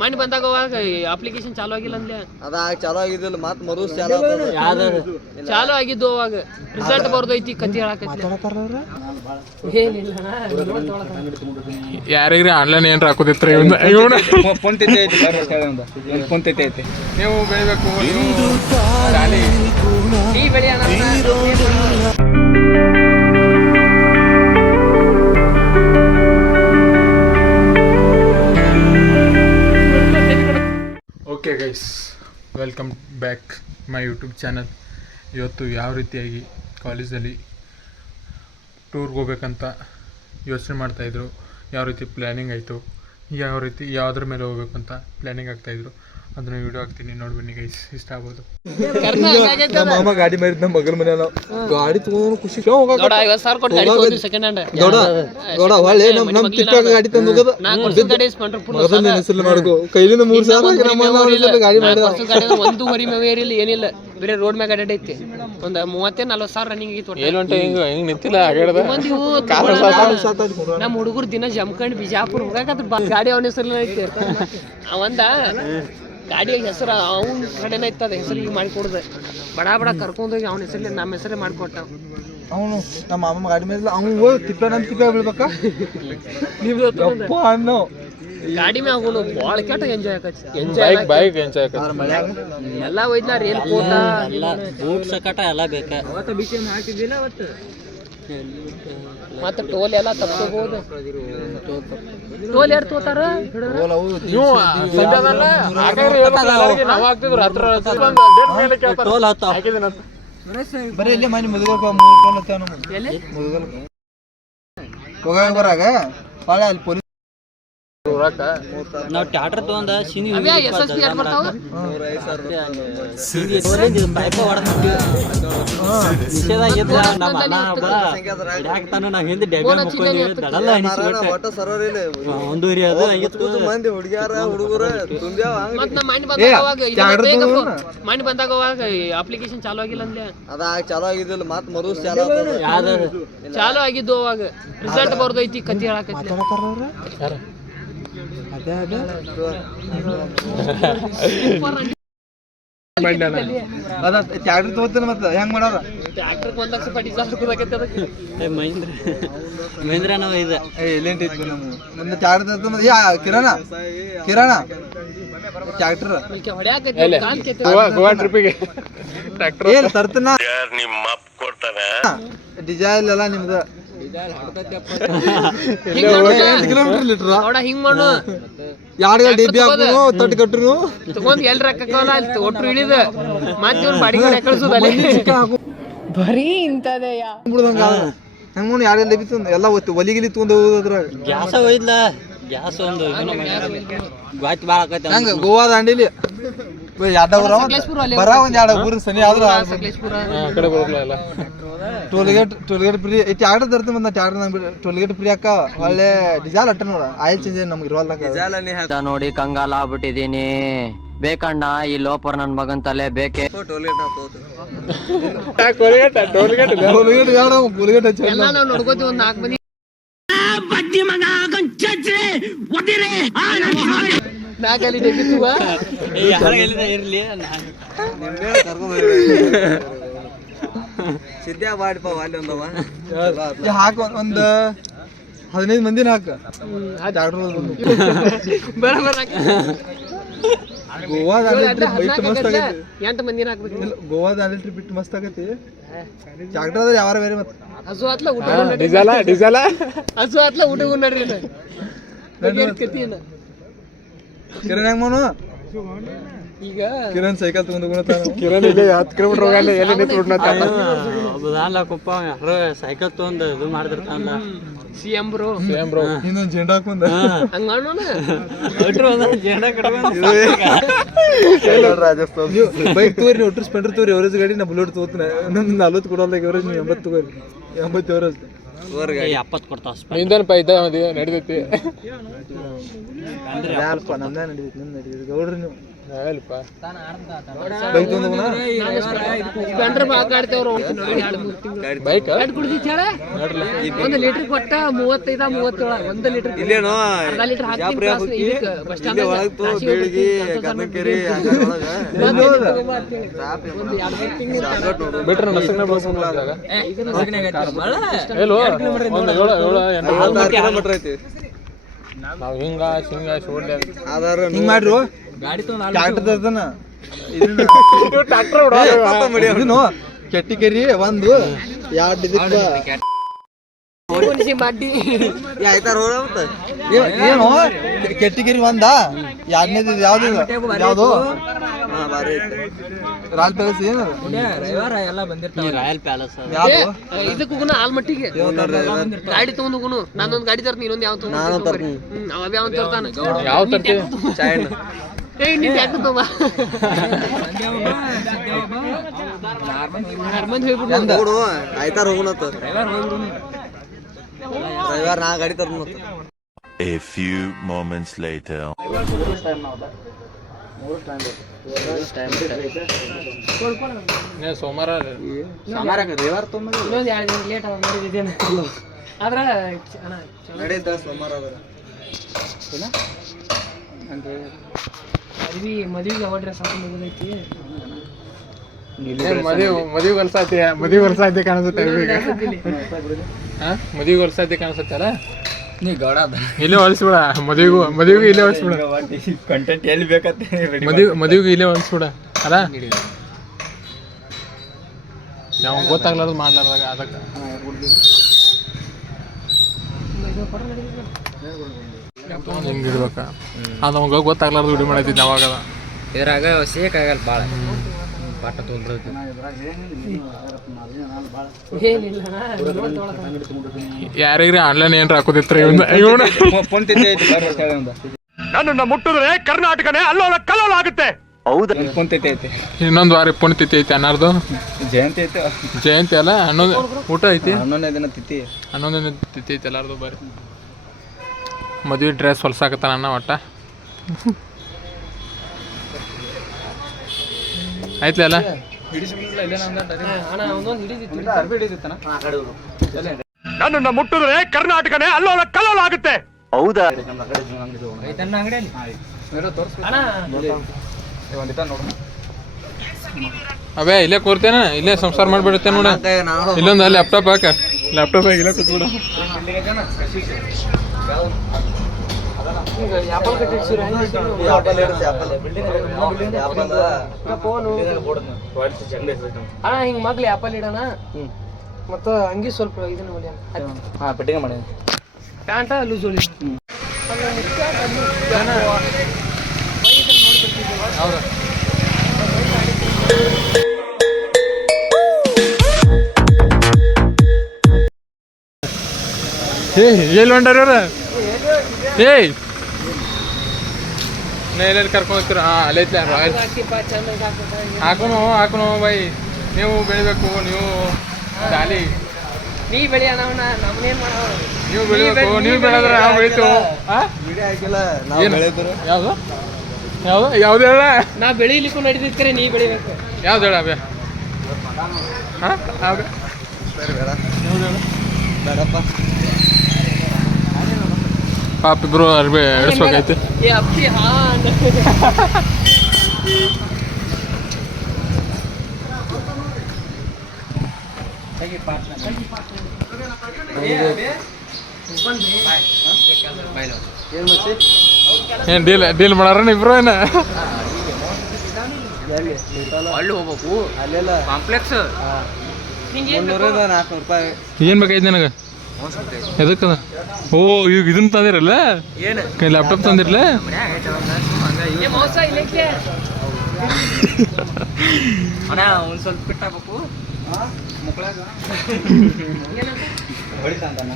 ಮಣ್ಣು ಬಂದಾಗ ಅಪ್ಲಿಕೇಶನ್ ಚಾಲು ಆಗಿಲ್ಲ ಅಂದ್ಲೆ ಅದ ಚಾಲು ಆಗಿದ್ದಿಲ್ಲ ಮತ್ ಮರು ಚಾಲು ಚಾಲು ಆಗಿದ್ದು ಅವಾಗ ರಿಸಲ್ಟ್ ಬರ್ದೈತಿ ಕತ್ತಿ ಹೇಳಕತ್ತಿ ಯಾರಿಗ್ರಿ ಆನ್ಲೈನ್ ಏನ್ರ ಹಾಕೋದಿತ್ರಿ ಫೋನ್ ತಿಂತೆ ಐತಿ ನೀವು ಬೆಳಿಬೇಕು okay guys, welcome back my YouTube channel. ಇವತ್ತು ಯಾವ ರೀತಿಯಾಗಿ ಕಾಲೇಜಲ್ಲಿ ಟೂರ್ಗೆ ಹೋಗ್ಬೇಕಂತ ಯೋಚನೆ ಮಾಡ್ತಾಯಿದ್ರು, ಯಾವ ರೀತಿ ಪ್ಲ್ಯಾನಿಂಗ್ ಆಯಿತು, ಯಾವ ರೀತಿ ಯಾವುದ್ರ ಮೇಲೆ ಹೋಗ್ಬೇಕು ಅಂತ ಪ್ಲ್ಯಾನಿಂಗ್ ಆಗ್ತಾಯಿದ್ರು, ಅದನ್ನು ವೀಡಿಯೋ ಹಾಕ್ತೀನಿ, ನೋಡಿ ಬನ್ನಿ ಗೈಸ್, ಇಷ್ಟ ಆಗ್ಬೋದು. ನಮ್ಮ ಮಾಮ ಗಾಡಿ ಮಾಡಿದ್ ನಮ್ಮ ಮಗನ ಮನೆ ಗಾಡಿ ತಗೊಂಡು ಖುಷಿ ಒಳ್ಳೆ ನಮ್ ಟಿಕ್ಟಾಕ್ ಗಾಡಿ ತಂದು ಮಾಡ್ಕೋ ಕೈಲಿಂದ 3,000 ಗಾಡಿ ಮಾಡಿ ಏನಿಲ್ಲ ಬೇರೆ ರೋಡ್ ಮ್ಯಾಗ ಅಡ್ಡೈತಿ ಒಂದ್ 30-40 ರನ್ನಿಂಗ್ ನಮ್ಮ ಹುಡುಗರು ದಿನ ಜಮ್ಕಂಡ್ ಬಿಜಾಪುರ ಹೋಗಾಕತ್ರ ಗಾಡಿ ಅವನ ಹೆಸರು ಐತಿ. ಅವಂದ ಗಾಡಿ ಹೆಸರು ಅವನ ಕಡೆನ ಇತ್ತದ ಹೆಸರು ಈಗ ಮಾಡಿಕೊಡ್ದೆ ಬಡ ಬಡ ಕರ್ಕೊಂಡೋಗಿ ಅವನ ಹೆಸರಲ್ಲಿ ನಮ್ಮ ಹೆಸರೇ ಮಾಡಿಕೊಟ್ಟ. ಅವನು ನಮ್ಮ ಮಾಮ ಗಾಡಿ ಮೇಲೆ ಅವ್ನು ತಿಪ್ಪ ನಮ್ಮ ತಿಪ್ಪ ಬೀಳ್ಬೇಕಾ ಅನ್ನೋ ಗಾಡಿ ಮ್ಯಾಗ ಅವನು ಭಾಳ ಕೆಟ್ಟ ಎಂಜಾಯ್ ಆಕತಿ. ಎಲ್ಲ ಒಯ್ದ್ಲ ರೇಲ್ ಕೋಟ ಬೂಟ್ ಸಕಟ ಎಲ್ಲ ಬೇಕ. ಮತ್ತೆ ಟೋಲ್ ಎಲ್ಲ ತಪ್ಕೋಬಹುದು. ಟೋಲ್ ಯಾರು ತೋತಾರ ಬರೀ ಇಲ್ಲಿ ಮನೆ ಮುದುಗ ಹೋಗಾಗ ಬರಾಗ ಭಾಳ ಅಲ್ಲಿ ಪೊಲೀಸ್ ನಾವು ಟ್ಯಾಕ್ಟರ್ ತಗೊಂಡ ಒಂದೂರಿ ಅದು ಮಂದಿ ಹುಡುಗ್ಯಾರ ಹುಡುಗರ ಮಣ್ಣು ಬಂದಾಗ ಅಪ್ಲಿಕೇಶನ್ ಚಾಲು ಆಗಿಲ್ಲ ಅಂದ್ಲೆ ಅದ ಚಾಲು ಆಗಿದ್ದಿಲ್ಲ ಮತ್ ಮರು ಚಾಲು ಆಗಿದ್ದು ಅವಾಗ ರಿಸಲ್ಟ್ ಬರ್ದೈತಿ ಕತ್ತಿ ಹೇಳಕತ್ತಿ. ಅದ ಟ್ಯಾಕ್ಟರ್ ತಗೋತಾನ ಮತ್ತ ಹೆಂಗ್ ಮಾಡಾರ ಟ್ರ್ಯಾಕ್ಟರ್ 1 ಲಕ್ಷ ರೂಪಾಯಿ ಮಹೇಂದ್ರ ನಾವು ಇದೆ ಎಲ್ಲಿಂಟ ಐತಿ ನಮ್ಮ ಟ್ಯಾಕ್ಟರ್ ಕಿರಣ ಟ್ಯಾಕ್ಟರ್ ಏನ್ ತರ್ತನ ಡಿಸೈಲ್ ಎಲ್ಲ ನಿಮ್ದ ಹಿಂಗ್ ಮಾಡು 2 ಡಬ್ಬಿ ಹಾಕು ತಟ್ಟು ಕಟ್ರು ತಗೊಂಡ್ ಎಲ್ರ ಹಾಕಲ್ಲ ಒಟ್ರು ಇಳಿದ ಮತ್ತೆ ಇವ್ನ ಬಾಡಿಗೆ ಕಳ್ಸೋದ ಬರೀ ಇಂತದೆಯ ಹೆಂಗ್ ನೋಡಿ 2 ಡಬ್ಬಿ ತಂದು ಎಲ್ಲ ಒಲಿಗಿಲಿ ತಗೊಂಡು ಹೋದ್ರಾಗ ಗ್ಯಾಸ ಒಯ್ದ್ಲ ಗ್ಯಾಸ್ ಒಂದು ಗಾಯ್ತು ಭಾಳ ಆಕೈತಿ. ಹಂಗ ಗೋವಾ ದಾಂಡೇಲಿ ಬರ ಒಂದ್ 2 ಊರು ಸನಿ ಆದ್ರ ಟೋಲ್ಗೇಟ್ ಫ್ರೀ ಟ್ಯಾಕ್ಟರ್ ತರ್ತ ಬಂದ ಟ್ಯಾಕ್ಟರ್ ಟೋಲ್ಗೇಟ್ ಫ್ರೀ ಅಕ್ಕ ಒಳ್ಳೆ ಡಿಸೈಲ್ ಅಟ್ಟ ನೋಡ ಆಯಿಲ್ ಚೇಂಜ್ ನಮ್ಗೆ ಇರೋಲ್ಲ ನೋಡಿ ಕಂಗಾಲ ಆಗ್ಬಿಟ್ಟಿದೀನಿ. ಬೇಕಣ್ಣ ಈ ಲೋಪರ್ ನನ್ ಮಗನ್ ತಲೆ ಬೇಕೆ. ಎಲ್ಲ ನಾವು ನೋಡ್ಕೋತೀವಿ ಒಂದ್ 4 ಮಂದಿ 4 ಅಲ್ಲಿ ಡಬ್ಬಿತ್ತುವ ಇರ್ಲಿ ಸಿದ್ಧ ಮಾಡಿಪ ಅಲ್ಲಿ ಒಂದವ ಹಾಕ ಒಂದ್ 15 ಮಂದಿನ ಹಾಕ ಗೋವಾದ 8 ಮಂದಿನ ಹಾಕ್ಬೇಕು. ಗೋವಾದ ಟ್ರಿಪ್ ಬಿಟ್ಟು ಮಸ್ತ್ ಆಗತಿ. ಟ್ಯಾಕ್ಟರ್ ಅದ್ರ ಯಾವಾರ ಬೇರೆ ಮತ್ತೆ ಹಸು ಆತ್ಲ ಊಟ ಹಸು ಆತ್ಲ ಊಟ ನೋಡ್ರಿ ಕಿರಣ್ ಹೆಂಗ್ ಮನು ಈಗ ಕಿರಣ್ ಸೈಕಲ್ ತಗೊಂಡ್ ಕಿರಣ್ ಈಗ 10 ಕಿಲೋಮೀಟರ್ ಹೋಗಲ್ಲ ಎಲ್ಲಿ ಕುಪ್ಪ ಯಾರು ಸೈಕಲ್ ತಗೊಂಡ್ ಇದು ಮಾಡ್ತಿರ್ತಾನ ಸಿಎಂ ಬ್ರೋ ಇನ್ನೊಂದ್ ಜೆಂಡಾ ಹಾಕೊಂಡ ಹಂಗ ಮಾಡೋಣ ಜೆಂಡಾ ಕಟ್ಕೊಂಡ್ ರಾಜಸ್ಥಾನ ಬೈಕ್ ತಗೋರಿ ನೀವು ಒಟ್ಟು ಸ್ಪೆಂಡರ್ ತಗೋರಿ ಎವರೇಜ್ ಗಾಡಿ ನಾ ಬುಲೆಟ್ ತಗೋತೀನಿ. ನಂದು 40 ಕೊಡಲ್ಲ ಎವರೇಜ್ ನೀವು 80 ತಗೋರಿ 80 ಎವರೇಜ್ 70 ಕೊಡ್ತಾವ ನಡೀತೈತಿ ನಮ್ದೇ ನಡೀತೈತಿ ನಿಮ್ ನಡೀತೈತಿ ಗೌಡ್ರಿ ನೀವು ಸ್ಪೆಂಡರ್ ಮಾತಾಡ್ತೇವ್ರ ಬೈಕ್ ಕುಡ್ದಿತ್ತು ಹೇಳ 1 ಲೀಟರ್ ಕೊಟ್ಟ 35-37 1 ಲೀಟರ್ ಅರ್ಧ ಲೀಟರ್ ಹಾಕಿ ಬಸ್ ಸ್ಟಾಂಡ್ ಬಿಟ್ರೆ ನಾವು ಹಿಂಗ ಹಿಂಗ್ ಮಾಡ್ರು ಕೆಟ್ಟಿಕೆರಿ ಒಂದು 2 ಮಾಡಿ ಏನು ಕೆಟ್ಟಿಗೆರಿ ಒಂದ 2ನೇದು ಯಾವ್ದು ಯಾವ್ದು ರಾಯಲ್ ಪ್ಯಾಲೇಸ್ ಏನು ರಾಯಲ್ ಪ್ಯಾಲೇಸ್ ಇದಕ್ಕೂ ಆಲ್ಮಟ್ಟಿಗೆ ಗಾಡಿ ತಗೊಂಡ್ ಹೋಗುನು ನಾನೊಂದ್ ಗಾಡಿ ತರ್ತೀನಿ ಇನ್ನೊಂದ್ ಯಾವ ಅವೇ ಅವ್ನ್ ತರ್ತಾನ ಯಾವ ತರ್ತೀವಿ ನೀನ್ ಯಾಕೆ ತಗೊಂಬ ಹರ್ಮಂದ್ ಹೋಗ್ಬಿಟ್ಟು ಆಯ್ತಾರ ಹೋಗುನತ್ತ ರವಿವಾರ ನಾ ಗಾಡಿ Tarna A few moments later. ಸೋಮವಾರ ರವಿವಾರ ತುಂಬ ಇನ್ನೊಂದ್ 2 ದಿನ ಲೇಟ್ ಮಾಡಿದ್ದೇನೆ ಆದ್ರ ನಡೆಯುತ್ತ ಸೋಮವಾರ ಮದ್ವಿಗೆ ಅವ ಡ್ರೆಸ್ ಹಾಕೊಂಡು ಹೋಗೋದೈತಿ ಮದುವೆ ವರ್ಷ ಐತಿ ಕಾಣಿಸುತ್ತೆ ಮದುವೆ ವರ್ಷ ಐತಿ ಕಾಣಿಸುತ್ತಲ್ಲ ಇಲ್ಲೇ ಹೊಲಿಸ್ಬಿಡ ಮದುವೆಗೂ ಇಲ್ಲೇ ಹೊಲಿಸ್ಬಿಡ ಕಂಟೆಂಟ್ ಎಲ್ಲಿ ಬೇಕಂತ ಮದುವೆಗೂ ಇಲ್ಲೇ ಹೊಲಿಸ್ಬಿಡ ಅಲ್ಲ ನಾವು ಗೊತ್ತಾಗ್ಲಾರ್ದು ಮಾಡ್ಲಾರ್ದಾಗ ಅದಕ್ಕೆ ಹಿಂಗೆ ಇಡ್ಬೇಕ ಅದು ಅವಾಗ ಗೊತ್ತಾಗ್ಲಾರ್ದು ವಿಡಿಯೋ ಮಾಡೈತಿದ್ದೆ ಅವಾಗ ಇದ್ರಾಗ ಸೇಕ್ ಆಗಲ್ಲ ಭಾಳ ಪಾಠ ತೊಗೊಂಡ್ಬಿಡ್ತು ಯಾರಿಗ್ರಿ ಆನ್ಲೈನ್ ಏನ್ರ ಹಾಕೋದಿತ್ರ ಇವನು ನನ್ನನ್ನು ಮುಟ್ಟಿದ್ರೆ ಕರ್ನಾಟಕನೇ ಅಲ್ಲೋಲ ಕಲ್ಲೋಲ ಆಗುತ್ತೆ. ಇನ್ನೊಂದು ವಾರ ಪುಣ್ಯತಿಥಿ ಐತಿ ಅನ್ನಾರ್ದು ಜಯಂತಿ ಐತೆ ಜಯಂತಿ ಅಲ್ಲ ಅನ್ನೋದು ಊಟ ಐತಿ 11ನೇ ದಿನ ತಿಥಿ 11ನೇ ತಿಥಿ ಐತಿ ಎಲ್ಲಾರ್ದು ಬರ್ರಿ ಮದುವೆ ಡ್ರೆಸ್ ಹೊಲ್ಸಾಕತ್ತಾನ ಅಣ್ಣ ಒಟ್ಟ ಆಯ್ತಲ್ಲ ಅಲ್ಲ ನನ್ನನ್ನು ಮುಟ್ಟಿದ್ರೆ ಕರ್ನಾಟಕನೇ ಅಲ್ಲೋಲ ಕಲ್ಲೋಲ ಆಗುತ್ತೆ. ಅವೇ ಇಲ್ಲೇ ಕೂರ್ತೇನ ಇಲ್ಲೇ ಸಂಸಾರ ಮಾಡ್ಬಿಡುತ್ತೆ ನೋಡ ಇಲ್ಲೊಂದು ಲ್ಯಾಪ್ಟಾಪ್ ಹಾಕ ಲ್ಯಾಪ್ಟಾಪ್ ಹಾಕಿ ಇಲ್ಲೇ ಕೂತ್ಬಿಡ ಅಣ್ಣ ಹಿಂಗ್ ಮಗ್ಲಿ ಆಪಲ್ ಇಡೋಣ ಮತ್ತ ಹಂಗಿ ಸ್ವಲ್ಪ ಇದನ್ನ ಪೆಟ್ಟಿಗೆ ಮಾಡಿ ಪ್ಯಾಂಟ ಲೂಸ್ ಹೊಲಿ ಹೌದು ಎಲ್ಲಿ ಹೊಂಟಾರ ಇವ್ರ ಏಯ್ ನಾ ಎಲ್ಲೆಲ್ಲಿ ಕರ್ಕೊಂಡು ಹೋಗ್ತೀರ ಹಾಂ ಅಲ್ಲೈತ್ಲ ರಾಯಲ್ ಹಾಕೋನು ಬೈ ನೀವು ಬೆಳಿಬೇಕು ನೀವು ಶಾಲಿ ನೀ ಬೆಳಿ ಅಣ್ಣ ನಮ್ಮನೇನ್ ಮಾಡೋ ನೀವು ಬೆಳಿಬೇಕು ನೀವು ಬೆಳೆದ್ರೆ ನಾವು ಬೆಳಿತೀವಿ ಯಾವುದು ಯಾವುದು ಯಾವ್ದು ಹೇಳ ನಾ ಬೆಳಿಲಿಕ್ಕೂ ನಡೀತಿದ್ರೆ ನೀ ಬೆಳಿಬೇಕು ಯಾವ್ದು ಹೇಳ ಅಭ್ಯ ಹಾಂ ಅಭ್ಯ ಬೇಡಪ್ಪ ಪಾಪ ಇಬ್ರು ಅರ್ಬಿ ಇಳಿಸ್ಬೇಕಾಯ್ತು ಏ ಅಪ್ಪಿ ಹಾ ಏನು ಡೀಲ್ ಮಾಡಾರ ಇಬ್ರು ಏನ ಅಲ್ಲಿ ಹೋಗ್ಬೇಕು ಅಲ್ಲೆಲ್ಲ ಕಾಂಪ್ಲೆಕ್ಸ್ ₹400 ಏನು ಬೇಕಾಯ್ತು ನನಗೆ ಎದಕ್ಕದ ಓ ಈಗ ಇದನ್ನ ತಂದಿರಲ್ಲ ಲ್ಯಾಪ್ಟಾಪ್ ತಂದಿರಲ್ಲ ಮೋಸ ಇಲ್ಲಕ್ಕೆ ಅಣ್ಣ ಒಂದು ಸ್ವಲ್ಪ ಬಿಟ್ಟಾಗಬೇಕು ಹೊಡಿತಾಂತಣ್ಣ